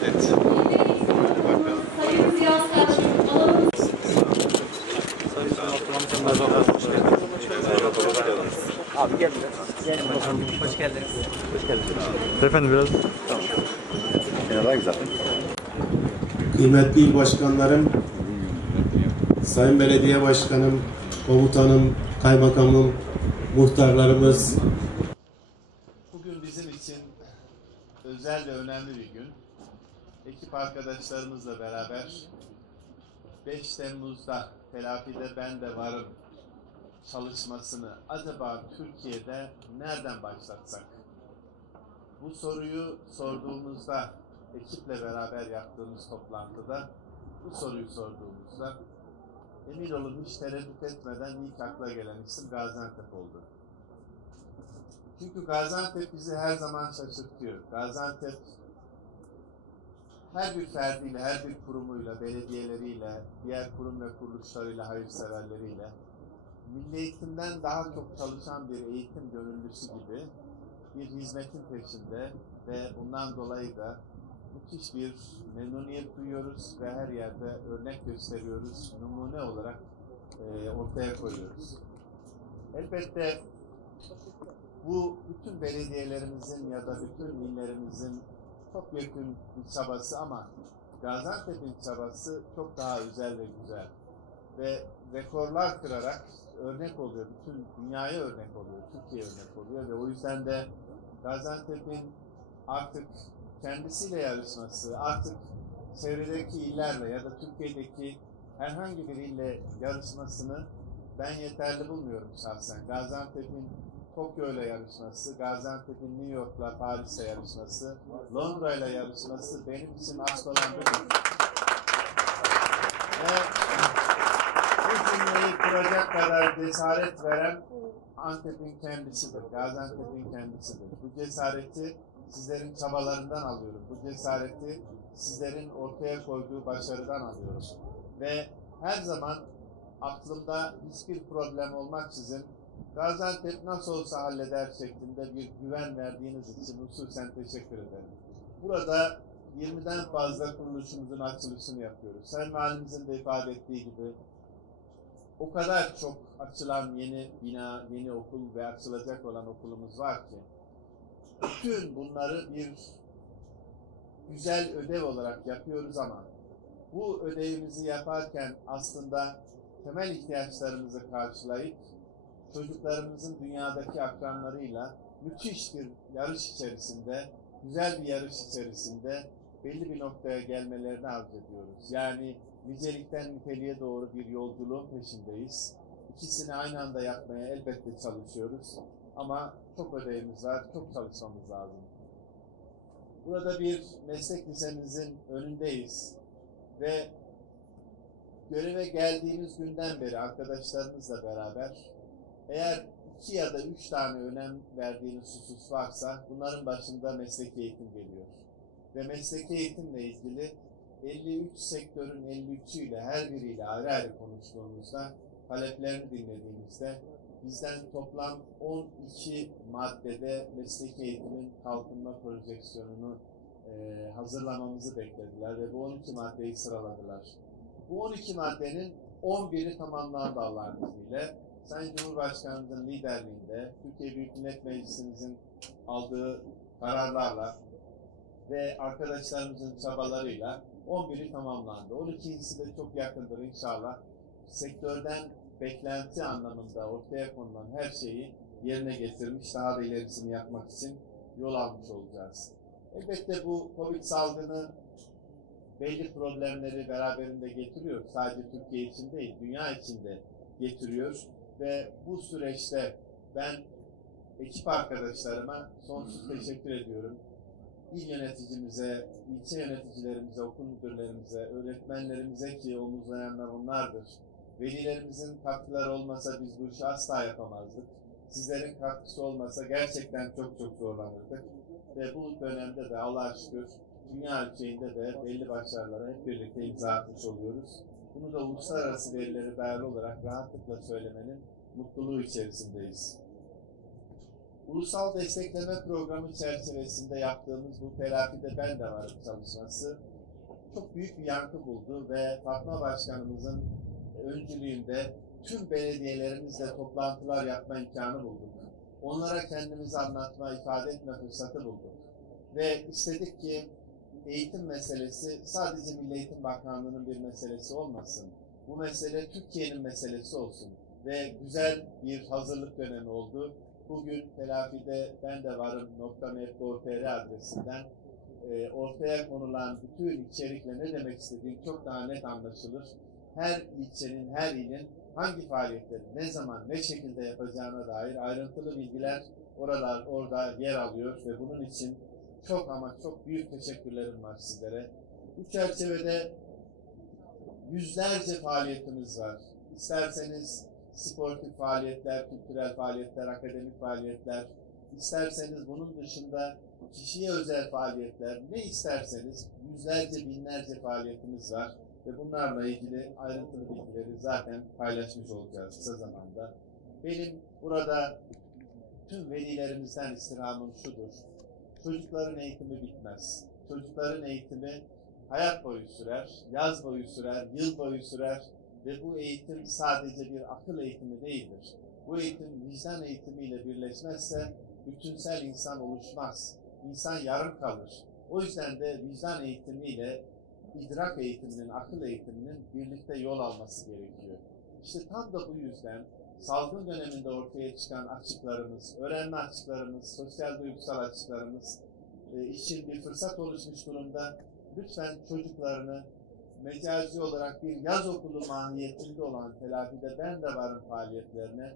adet. Sayın Ziya Selçuk, alalım. Abi gelin. Hoş geldiniz. Hoş geldiniz. Efendim biraz. Tamam. Yine daha güzel. Kıymetli il başkanlarım, sayın belediye başkanım, komutanım, kaymakamım, muhtarlarımız. Bugün bizim için özel ve önemli bir gün. Ekip arkadaşlarımızla beraber 5 Temmuz'da telafide ben de varım çalışmasını acaba Türkiye'de nereden başlatsak? Bu soruyu sorduğumuzda, ekiple beraber yaptığımız toplantıda bu soruyu sorduğumuzda emin olun hiç tereddüt etmeden ilk akla gelen isim Gaziantep oldu. Çünkü Gaziantep bizi her zaman şaşırtıyor. Gaziantep her bir ferdiyle, her bir kurumuyla, belediyeleriyle, diğer kurum ve kuruluşlarıyla, hayırseverleriyle milli eğitimden daha çok çalışan bir eğitim gönüllüsü gibi bir hizmetin peşinde ve bundan dolayı da müthiş bir memnuniyet duyuyoruz ve her yerde örnek gösteriyoruz, numune olarak ortaya koyuyoruz. Elbette bu bütün belediyelerimizin ya da bütün illerimizin topyekun bir çabası ama Gaziantep'in çabası çok daha özel ve güzel. Ve rekorlar kırarak örnek oluyor, bütün dünyaya örnek oluyor, Türkiye'ye örnek oluyor ve o yüzden de Gaziantep'in artık kendisiyle yarışması, artık çevredeki illerle ya da Türkiye'deki herhangi bir ille yarışmasını ben yeterli bulmuyorum şahsen. Gaziantep'in Tokyo ile yarışması, Gaziantep'in New York'la Paris'le yarışması, Londra ile yarışması benim için asıl olan bir gün. Ve bu cümleyi kuracak kadar cesaret veren Antep'in kendisidir, Gaziantep'in kendisidir. Bu cesareti sizlerin çabalarından alıyorum. Bu cesareti sizlerin ortaya koyduğu başarıdan alıyorum. Ve her zaman aklımda hiçbir problem olmaksızın Gaziantep nasıl olsa halleder şeklinde bir güven verdiğiniz için hususen teşekkür ederim. Burada 20'den fazla kuruluşumuzun açılışını yapıyoruz. Sayın Valimizin de ifade ettiği gibi o kadar çok açılan yeni bina, yeni okul ve açılacak olan okulumuz var ki bütün bunları bir güzel ödev olarak yapıyoruz ama bu ödevimizi yaparken aslında temel ihtiyaçlarımızı karşılayıp çocuklarımızın dünyadaki akranlarıyla müthiş bir yarış içerisinde, güzel bir yarış içerisinde belli bir noktaya gelmelerini arzu ediyoruz. Yani nicelikten niteliğe doğru bir yolculuğun peşindeyiz. İkisini aynı anda yapmaya elbette çalışıyoruz. Ama çok ödevimiz var, çok çalışmamız lazım. Burada bir meslek lisemizin önündeyiz ve göreve geldiğimiz günden beri arkadaşlarımızla beraber eğer 2 ya da 3 tane önem verdiğiniz husus varsa bunların başında mesleki eğitim geliyor. Ve mesleki eğitimle ilgili 53 sektörün 53'üyle her biriyle ayrı ayrı konuştuğumuzda, taleplerini dinlediğimizde bizden toplam 12 maddede mesleki eğitimin kalkınma projeksiyonunu hazırlamamızı beklediler ve bu 12 maddeyi sıraladılar. Bu 12 maddenin 11'i tamamlandı Allah'ın izniyle. Sayın Cumhurbaşkanımızın liderliğinde, Türkiye Büyük Millet Meclisimizin aldığı kararlarla ve arkadaşlarımızın çabalarıyla 11'i tamamlandı. 12'si de çok yakındır inşallah. Sektörden beklenti anlamında ortaya konulan her şeyi yerine getirmiş, daha da ilerisini yapmak için yol almış olacağız. Elbette bu Covid salgını belli problemleri beraberinde getiriyor. Sadece Türkiye için değil, dünya için de getiriyor. Ve bu süreçte ben ekip arkadaşlarıma sonsuz teşekkür ediyorum. İl yöneticimize, ilçe yöneticilerimize, okul müdürlerimize, öğretmenlerimize ki omuzlayanlar onlardır. Velilerimizin katkıları olmasa biz bu işi asla yapamazdık. Sizlerin katkısı olmasa gerçekten çok çok zorlanırdık. Ve bu dönemde de Allah'a şükür dünya ölçeğinde de belli başarılara hep birlikte imza atmış oluyoruz. Bunu da uluslararası verileri değerli olarak rahatlıkla söylemenin mutluluğu içerisindeyiz. Ulusal Destekleme Programı çerçevesinde yaptığımız bu Telafide Ben de Varım çalışması çok büyük bir yankı buldu ve Fatma Başkanımızın öncülüğünde tüm belediyelerimizle toplantılar yapma imkanı bulduk. Onlara kendimizi anlatma, ifade etme fırsatı bulduk. Ve istedik ki eğitim meselesi sadece Milli Eğitim Bakanlığı'nın bir meselesi olmasın. Bu mesele Türkiye'nin meselesi olsun. Ve güzel bir hazırlık dönemi oldu. Bugün telafide ben de varım.net.gov.tr adresinden ortaya konulan bütün içerikle ne demek istediğim çok daha net anlaşılır. Her ilçenin, her ilin hangi faaliyetleri, ne zaman, ne şekilde yapacağına dair ayrıntılı bilgiler orada yer alıyor ve bunun için çok ama çok büyük teşekkürlerim var sizlere. Bu çerçevede yüzlerce faaliyetimiz var. İsterseniz sportif faaliyetler, kültürel faaliyetler, akademik faaliyetler, isterseniz bunun dışında kişiye özel faaliyetler, ne isterseniz yüzlerce, binlerce faaliyetimiz var. Ve bunlarla ilgili ayrıntılı bilgileri zaten paylaşmış olacağız kısa zamanda. Benim burada tüm velilerimizden istirhamım şudur. Çocukların eğitimi bitmez. Çocukların eğitimi hayat boyu sürer, yaz boyu sürer, yıl boyu sürer ve bu eğitim sadece bir akıl eğitimi değildir. Bu eğitim vicdan eğitimiyle birleşmezse bütünsel insan oluşmaz. İnsan yarım kalır. O yüzden de vicdan eğitimiyle idrak eğitiminin, akıl eğitiminin birlikte yol alması gerekiyor. İşte tam da bu yüzden salgın döneminde ortaya çıkan açıklarımız, öğrenme açıklarımız, sosyal duygusal açıklarımız için bir fırsat oluşmuş durumda. Lütfen çocuklarını mecazi olarak bir yaz okulu mahiyetinde olan telafide ben de varım faaliyetlerine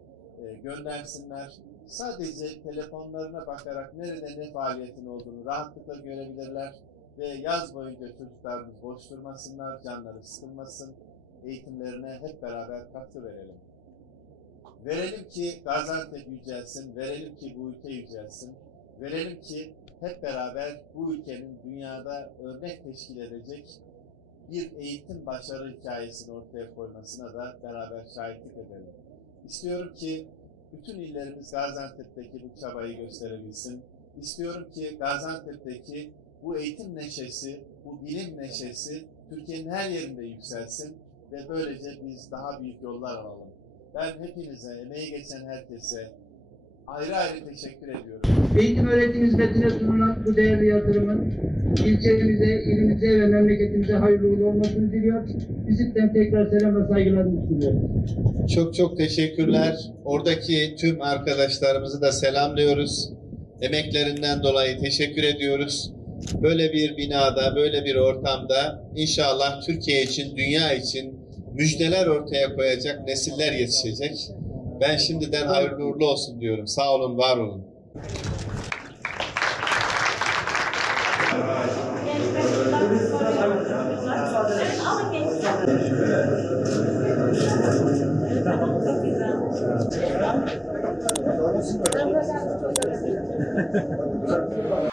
göndersinler. Sadece telefonlarına bakarak nerede ne faaliyetin olduğunu rahatlıkla görebilirler. Ve yaz boyunca çocuklarımız boş durmasınlar, canları sıkılmasın, eğitimlerine hep beraber katkı verelim. Verelim ki Gaziantep yücelsin, verelim ki bu ülke yücelsin, verelim ki hep beraber bu ülkenin dünyada örnek teşkil edecek bir eğitim başarı hikayesini ortaya koymasına da beraber şahitlik edelim. İstiyorum ki bütün illerimiz Gaziantep'teki bu çabayı gösterebilsin. İstiyorum ki Gaziantep'teki bu eğitim neşesi, bu bilim neşesi Türkiye'nin her yerinde yükselsin ve böylece biz daha büyük yollar alalım. Ben hepinize, emeği geçen herkese ayrı ayrı teşekkür ediyorum. Eğitim öğretim hizmetine sunulan bu değerli yatırımın ilçemize, ilimize ve memleketimize hayırlı uğurlu olmasını diliyor. Bizden tekrar selam ve saygılarımı sunuyorum. Çok çok teşekkürler. Oradaki tüm arkadaşlarımızı da selamlıyoruz. Emeklerinden dolayı teşekkür ediyoruz. Böyle bir binada, böyle bir ortamda inşallah Türkiye için, dünya için müjdeler ortaya koyacak nesiller yetişecek. Ben şimdiden hayırlı uğurlu olsun diyorum. Sağ olun, var olun. Çok güzel.